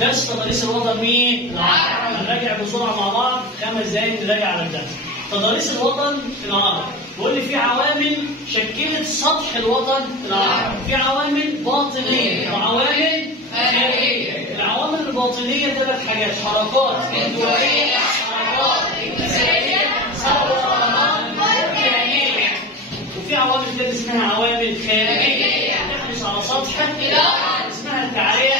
درس تضاريس الوطن مين؟ العرب. هنراجع بسرعه مع بعض 5 دقايق نراجع على الدرس. تضاريس الوطن العرب بيقول لي في عوامل شكلت سطح الوطن العربي، في عوامل باطنيه وعوامل خارجيه. العوامل الباطنيه 3 حاجات: حركات انتوائيه، حركات انكساريه، ثورات بركانيه. وفي عوامل ثانيه اسمها عوامل خارجيه تحدث على سطح الارض اسمها التعريه.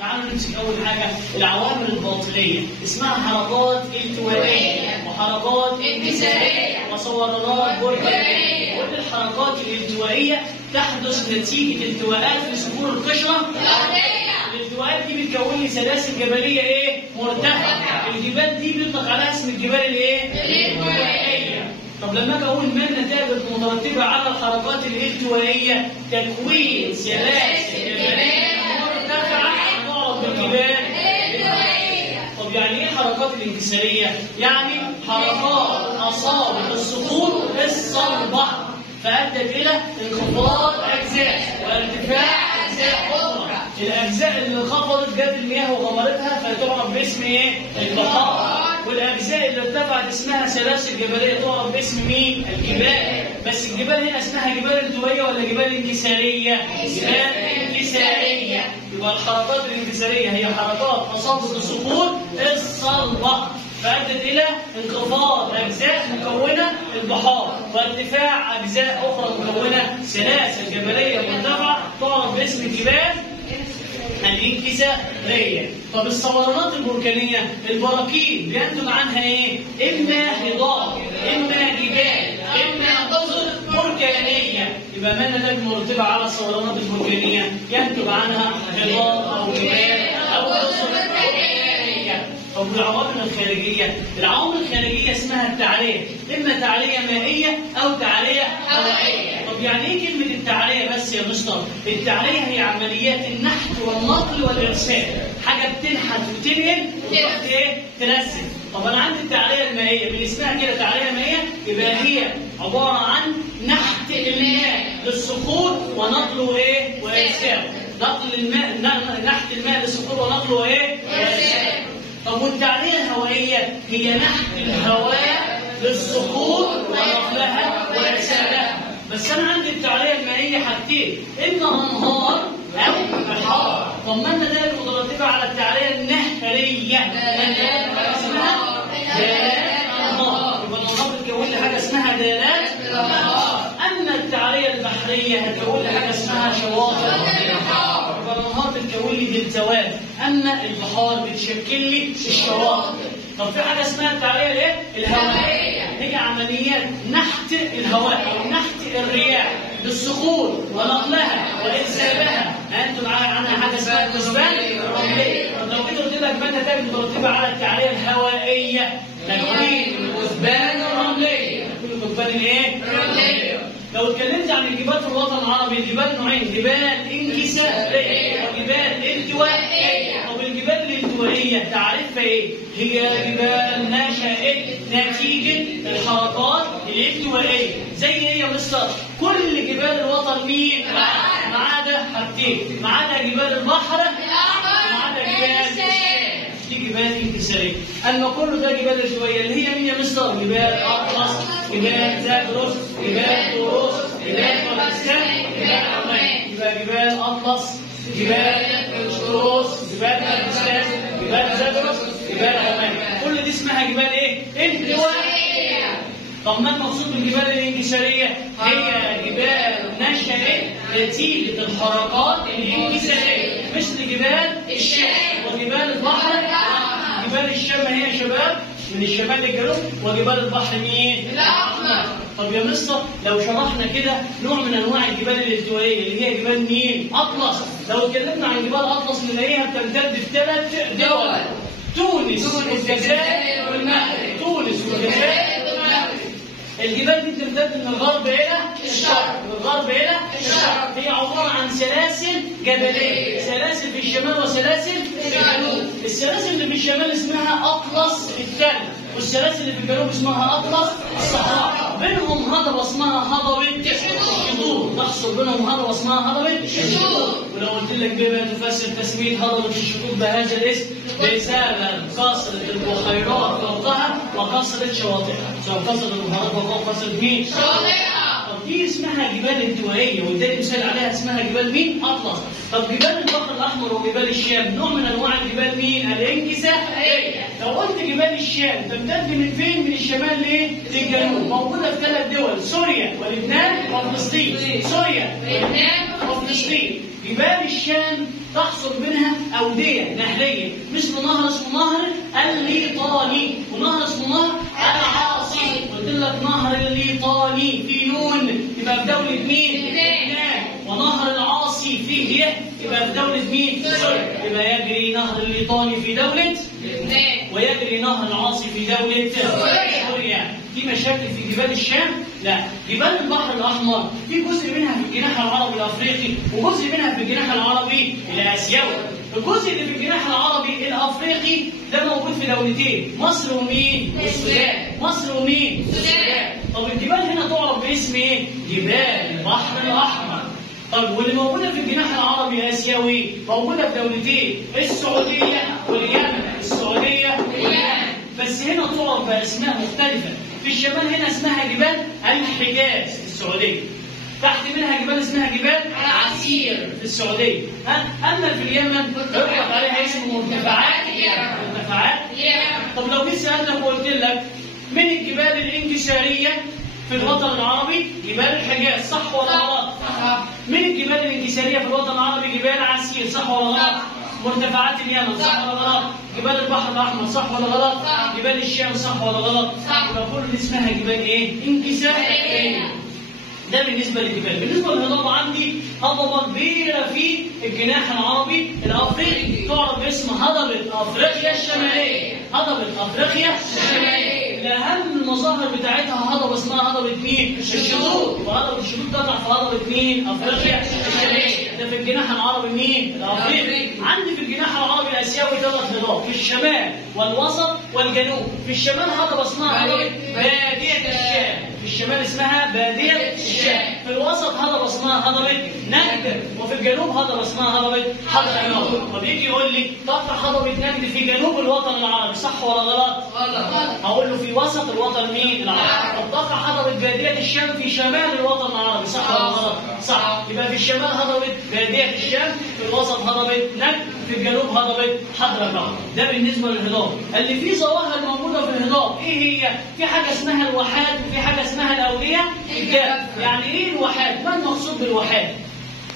تعالوا نمسك اول حاجه العوامل الباطنيه، اسمها حركات التوائيه وحركات انكساريه وثورات بركانيه. كل الحركات الالتوائيه تحدث نتيجه التواءات في صخور القشره الارضيه. الالتواءات دي بتكون لي سلاسل جبليه ايه؟ مرتفعه. الجبال دي بيطلق عليها اسم الجبال الايه؟ الالتوائيه. طب لما اجي اقول ما النتائج المترتبه على الحركات الالتوائيه؟ تكوين سلاسل جبليه مرتفعه تعرف بالجبال الالتوائيه. طب يعني ايه الحركات الانكساريه؟ يعني حركات اصابت الصخور الصلبه فادت الى انخفاض اجزاء وارتفاع اجزاء اخرى. الاجزاء اللي انخفضت جت المياه وغمرتها فتعرف باسم ايه؟ البحار. والاجزاء اللي ارتفعت اسمها سلاسل جبليه تعرف باسم مين؟ الجبال. بس الجبال هنا اسمها جبال التوائيه ولا جبال انكساريه؟ جبال انكساريه. يبقى الحركات الانكساريه هي حركات اصابت الصخور الصلبه فادت الى انخفاض اجزاء مكونه البحار وارتفاع اجزاء اخرى مكونه سلاسل جبليه مرتفعه تعرف باسم الجبال الانكساريه. طب الثورات البركانيه، البراكين بينتج عنها ايه؟ اما هضاب، اما جبال، اما جزر بركانيه. يبقى ما النتائج المرتبه على الثورات البركانيه؟ ينتج عنها هضاب او جبال او جزر بركانيه. طب العوامل الخارجيه، العوامل الخارجيه اسمها التعريه، اما تعريه مائيه او تعريه هوائيه. طب يعني ايه كلمه التعريه بس يا مستر؟ التعريه هي عمليات النحت والنقل والارسال، حاجه بتنحت وتنقل وتروح ايه؟ ترسل. طب انا عندي التعريه المائيه، من اسمها كده تعريه مائيه يبقى هي عباره عن نحت الماء للصخور ونقله ايه؟ وارساله. نقل الماء، نحت الماء للصخور ونقله ايه؟ وارساله. طب والتعريه الهوائيه هي نحت الهواء للصخور ونقلها وارسالها. بس انا عندي التعريه المائيه حاجتين، اما انهار او بحار. طب ما النتائج المترتبه على التعريه النهريه؟ اسمها دالات انهار. يبقى الانهار بتكون لي حاجه اسمها دالات انهار. اما التعريه البحريه هتكون لي حاجه اسمها شواطئ البحار. يبقى الانهار بتكون لي دلتوات، اما البحار بتشكل لي الشواطئ. طب في حاجه اسمها التعريه الايه؟ الهوائيه، هي عمليات نحت الهواء او نحت الرياح للصخور ونقلها وارسالها. انتم معايا عنها حاجه اسمها الكثبان الرمليه. طب لو كده قلت لك ما النتائج المترتبه على التعريه الهوائيه؟ تكوين الكثبان الرمليه. تكوين الكثبان الايه؟ الرمليه. لو اتكلمت عن الجبال في الوطن العربي، الجبال نوعين: جبال انكساريه وجبال التوائيه. طب الجبال الالتوائيه تعريفها ايه؟ هي جبال نشأت نتيجه الحركات الالتوائيه. زي ايه يا مستر؟ كل جبال الوطن مين؟ ما عدا حاجتين، ما عدا جبال البحر وما عدا جبال دي جبال انكساريه. اما كله ده جبال التوائيه اللي هي مين يا مستر؟ جبال اطلس، جبال زاجرس، جبال طوروس، جبال فرنسان، جبال عمان. يبقى جبال اطلس، جبال طوروس، جبال فرنسان، جبال زاجرس، جبال عمان. كل دي اسمها جبال ايه؟ التوائيه. طب ما المقصود بالجبال الانكساريه؟ هي جبال نشأت نتيجه الحركات الانكساريه، مثل جبال الشام وجبال البحر. جبال الشام هي يا شباب من الشمال للجنوب، وجبال البحر مين؟ الاحمر. طب يا مستر لو شرحنا كده نوع من انواع الجبال الالتوائيه اللي هي جبال مين؟ اطلس. لو اتكلمنا عن جبال اطلس نلاقيها بتمتد في 3 دول: تونس والجزائر والمغرب. تونس والجزائر والمغرب. الجبال دي بتمتد من الغرب الى الشرق، من الغرب الى الشرق. هي عباره عن سلاسل جبليه، سلاسل في الشمال وسلاسل في الجنوب. السلاسل اللي في الشمال اسمها اطلس الثلج، والسلاسل اللي في الجنوب اسمها اطلس الصحراء. بينهم هضبه اسمها هضبه الشذور، تحصل بينهم هضبه اسمها هضبه الشذور. ولو قلت لك بما تفسر تسميه هضبة الشقوق بهذا الاسم بسبب كثرة البحيرات فوقها وكثرة شواطئها، سواء كثرة البحيرات فوقها وكثرة مين؟ شواطئها. طب دي اسمها جبال انطوائية، واداني مثال عليها اسمها جبال مين؟ أطلس. طب جبال البحر الأحمر وجبال الشام نوع من أنواع الجبال مين؟ الانكسارية. لو قلت جبال الشام تمتد من فين؟ من الشمال للجنوب، موجودة في 3 دول، سوريا ولبنان وفلسطين. سوريا ولبنان وفلسطين. جبال الشام تحصل منها أودية نهرية مثل نهر اسمه نهر الليطاني، ونهر اسمه نهر العاصي. قلت لك نهر الليطاني في نون يبقى في دولة مين؟ لبنان. ونهر العاصي فيه يه يبقى في دولة مين؟ سوريا. يبقى يجري نهر الليطاني في دولة لبنان ويجري نهر العاصي في دولة سوريا. في مشاكل في جبال الشام؟ لا. جبال البحر الأحمر في جزء منها في الجناح العربي الأفريقي وجزء منها في الجناح العربي الآسيوي. الجزء اللي في الجناح العربي الأفريقي ده موجود في دولتين، مصر ومين؟ والسودان. مصر ومين؟ والسودان. طب الجبال هنا تعرف باسم ايه؟ جبال البحر الأحمر. طب واللي موجودة في الجناح العربي الآسيوي موجودة في دولتين، السعودية واليمن. السعودية واليمن. بس هنا تعرف بأسماء مختلفة. في الشمال هنا اسمها جبال الحجاز في السعودية. تحت منها جبال اسمها جبال عسير في السعودية. أما في اليمن يطلق عليها اسم مرتفعات اليمن. مرتفعات اليمن. طب لو جيت سألتك وقلت لك من الجبال الانكسارية في الوطن العربي جبال الحجاز، صح ولا غلط؟ صح. من الجبال الانكسارية في الوطن العربي جبال عسير، صح ولا غلط؟ مرتفعات اليمن، صح ولا غلط؟ جبال البحر الأحمر، صح ولا غلط؟ صح. جبال الشام، صح ولا غلط؟ صح. يبقى كل اسمها جبال ايه؟ انكسارية. ده بالنسبة للجبال. بالنسبة للهضبة عندي هضبة كبيرة في الجناح العربي الأفريقي تعرف باسم هضبة أفريقيا الشمالية. هضبة أفريقيا الشمالية. الأهم المظاهر بتاعتها هضبة اسمها هضبة مين؟ الشطوط. وهضبة الشطوط تقع في هضبة مين؟ أفريقيا الشمالية. ده في الجناح العربي مين؟ الأفريقي. عندي في الجناح العربي الآسيوي 3 هضاب، في الشمال والوسط والجنوب. في الشمال هضبة اسمها هضبة بادية الشام. في الشمال اسمها بادية الشام. في الوسط هضبة اسمها هضبة نجد. وفي الجنوب هضبة اسمها هضبة حضرموت. طب يجي يقول لي تقع هضبة نجد في جنوب الوطن العربي، صح ولا غلط؟ غلط. هقول له في وسط الوطن مين؟ العربي. طب تقع هضبة بادية الشام في شمال الوطن العربي، صح ولا غلط؟ صح. يبقى في الشمال هضبة بادية الشام، في الوسط هضبة نجد، في الجنوب هضبة حضرموت. ده بالنسبة للهضاب. اللي فيه ظواهر موجودة في الهضاب ايه هي؟ في حاجة اسمها الواحات وفي حاجة اسمها الأودية الجاف. يعني ايه الواحات؟ ما المقصود بالواحات؟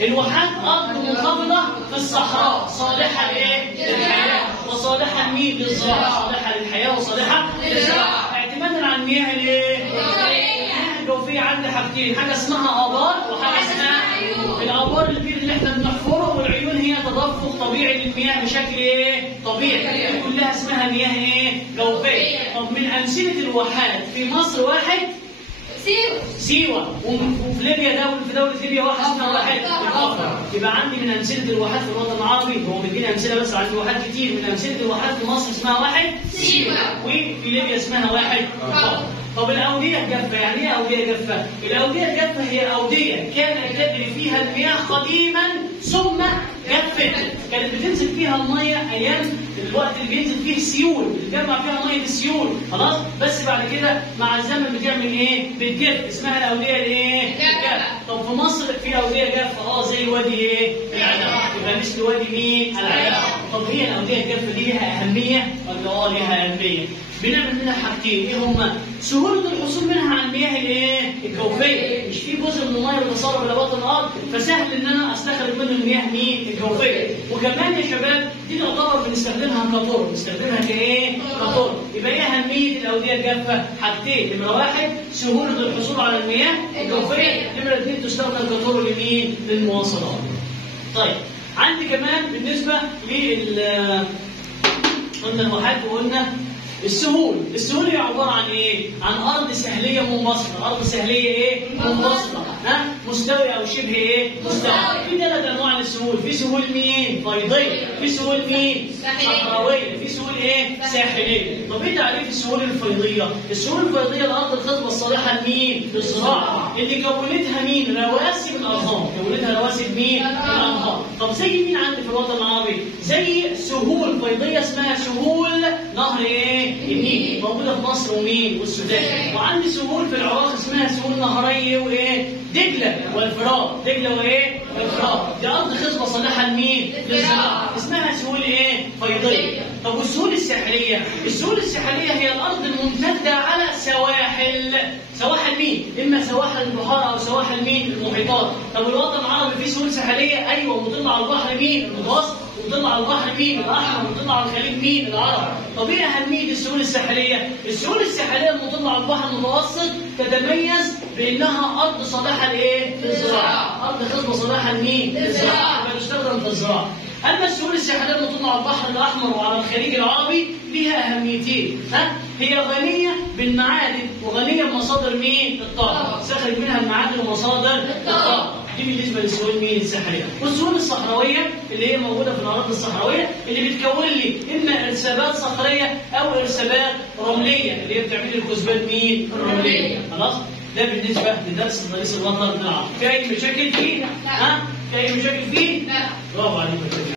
الواحات أرض منخفضة في الصحراء صالحة لإيه؟ للحياة وصالحة لمين؟ للزراعة. صالحة للحياة وصالحة للزراعة. اعتمادا على المياه الإيه؟ المياه الجوفية عندي حاجتين، حاجة اسمها آبار وحاجة اسمها عيون. الآبار البير اللي احنا بنحفره، والعيون هي تدفق طبيعي للمياه بشكل ايه؟ طبيعي. كلها اسمها مياه ايه؟ جوفية. طب من أمثلة الواحات في مصر واحد سيوة. وفي ليبيا في دولة ليبيا واحد اسمها واحد الأفرع. يبقى عندي من أمثلة الواحات في الوطن العربي، هو بيديني أمثلة بس عندي واحات كتير. من أمثلة الواحات في مصر اسمها واحد سيوة، وفي ليبيا اسمها واحد الأفرع. طب الأودية الجافة، يعني إيه أودية جافة؟ الأودية الجافة هي أودية كانت تجري فيها المياه قديما ثم جفت. كانت بتنزل فيها المية أيام الوقت اللي بينزل فيه السيول، بتجمع فيها مية السيول، خلاص؟ بس بعد كده مع الزمن بتعمل إيه؟ بتجف. اسمها الأودية الإيه؟ الجافة. طب في مصر في أودية جافة زي وادي إيه؟ العدم. يبقى مثل وادي مين؟ العدم. طب هي الأودية الجافة دي ليها أهمية ولا ليها أهمية؟ بنعمل منها حاجتين، ايه هما؟ سهولة الحصول منها على المياه الايه؟ الجوفية. مش في جزء من المياه بيتسرب الى باطن الارض، فسهل ان انا استخرج منه المياه مين؟ الجوفية. وكمان يا شباب دي تعتبر بنستخدمها كطرق، بنستخدمها كايه؟ كطرق. يبقى ايه اهمية الاودية الجافة؟ حاجتين، نمرة 1 سهولة الحصول على المياه الجوفية، نمرة 2 تستخدم كطرق لمين؟ للمواصلات. طيب عندي كمان بالنسبة قلنا الواحات وقلنا السهول هي عبارة عن ايه؟ عن أرض سهلية منبسطة. أرض سهلية ايه؟ منبسطة. مستوي أو شبه ايه؟ مستوي. في 3 أنواع للسهول، في سهول مين؟ فيضية، في سهول مين؟ صحراوية، في سهول ايه؟ ساحلية. طب ايه تعريف السهول الفيضية؟ السهول الفيضية الأرض الخصبة الصالحة لمين؟ للزراعة. اللي كونتها مين؟ رواسب الأنهار. كونتها رواسب مين؟ الأنهار. طب زي مين عندي في الوطن العربي؟ زي سهول فيضيه اسمها سهول نهر ايه؟ النيل، موجوده في مصر ومين؟ والسودان. وعندي سهول في العراق اسمها سهول نهري وايه؟ دجله والفرات، دجله وايه؟ والفرات. دي ارض خصبه صالحه لمين؟ للزراعه، اسمها سهول ايه؟ فيضيه. طب والسهول الساحليه؟ السهول الساحليه هي الارض الممتده على سواحل. سواحل مين؟ اما سواحل البحار او سواحل مين؟ المحيطات. طب الوطن العربي فيه سهول ساحليه؟ ايوه، مطلة على البحر مين؟ المتوسط، مطلة على البحر مين؟ الاحمر، مطلة على الخليج مين؟ العرب. طب ايه اهميه السهول الساحليه؟ السهول الساحليه المطلة على البحر المتوسط تتميز بانها ارض صالحه لايه؟ للزراعه، ارض خصبه صالحه لمين؟ للزراعه، يبقى تستخدم في الزراعه. اما السهول الساحليه المطلة على البحر الاحمر وعلى الخليج العربي ليها اهميتين، هي غنيه بالمعادن وغنيه بمصادر مين؟ الطاقه، تستخرج منها المعادن ومصادر الطاقه. دي بالنسبه للسهول مين؟ الساحليه. والسهول الصحراويه اللي هي موجوده في الاراضي الصحراويه اللي بتكون لي اما ارسابات صخريه او ارسابات رمليه اللي هي بتعمل لي الكثبات مين؟ الرمليه. خلاص؟ ده بالنسبه لدرس رئيس الوطن العربي. في اي مشاكل فيه؟ في اي مشاكل فيه؟ برافو عليك.